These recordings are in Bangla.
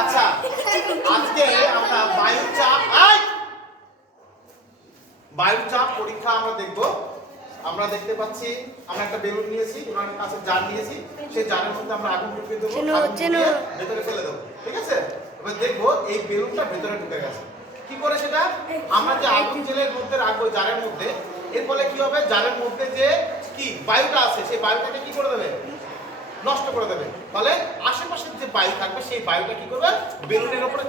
আচ্ছা, আজকে আমরা বায়ুচাপ পরীক্ষা আমরা দেখব। আমরা দেখতে পাচ্ছি আমরা একটা বেলুন নিয়েছি, ওনার কাছে জার নিয়েছি, সেই জারের মধ্যে আমরা আগুন ঢুকিয়ে দেবো, ভেতরে ফেলে দেবো, ঠিক আছে? এবার দেখবো এই বেলুনটা ভেতরে ঢুকে গেছে কি করে। সেটা আমরা যে আগুন জেলের মধ্যে রাখবো জারের মধ্যে, এর ফলে কি হবে, জারের মধ্যে যে কি বায়ুটা আছে সেই বায়ুটাকে কি করে দেবে, নষ্ট করে দেবে। ফলে আশেপাশের যে বায়ু থাকবে সেই বায়ুটা কি করবে, বেলুনের উপরে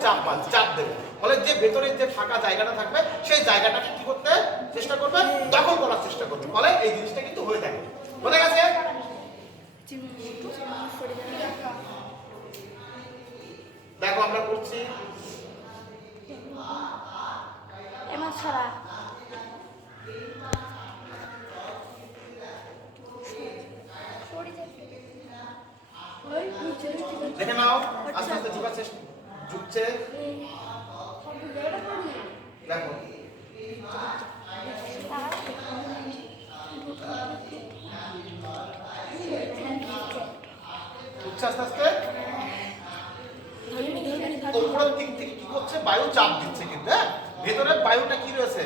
চাপ দেবে। ফলে যে ভেতরের যে ফাঁকা জায়গাটা থাকবে সেই জায়গাটাকে কি করতে চেষ্টা করবে, দখল করার চেষ্টা করবে। ফলে এই জিনিসটা কিন্তু হয়ে থাকে। বোঝা গেছে? দেখো আমরা করছি দেখে নাও, আস্তে আস্তে ঝুঁকাচ্ছে, ঝুঁকছে। দেখো ঝুঁকছে আস্তে আস্তে। উপরের দিক থেকে কি করছে, বায়ু চাপ দিচ্ছে, কিন্তু হ্যাঁ ভেতরের বায়ুটা কি রয়েছে,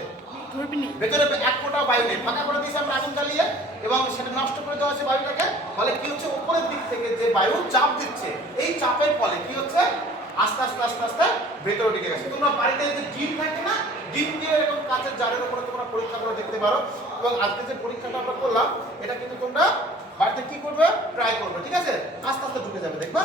ভেতরে এক ফোঁটা বায়ু নেই, ফাঁকা করে দিয়েছে আমরা আগুন জ্বালিয়ে এবং সেটা নষ্ট করে দেওয়া হচ্ছে বায়ুটাকে। ফলে কি হচ্ছে, উপরের দিক থেকে যে বায়ু চাপ দিচ্ছে, এই চাপের ফলে কি হচ্ছে, আস্তে আস্তে আস্তে আস্তে ভেতরে ঢুকে গেছে। তোমরা বাড়িতে যে ডিম থাকে না, ডিম দিয়ে এরকম কাঁচের জারের উপরে তোমরা পরীক্ষা করে দেখতে পারো। এবং আজকে যে পরীক্ষাটা আমরা করলাম, এটা কিন্তু তোমরা বাড়িতে কি করবে, ট্রাই করবে, ঠিক আছে? আস্তে আস্তে ঢুকে যাবে, দেখবা।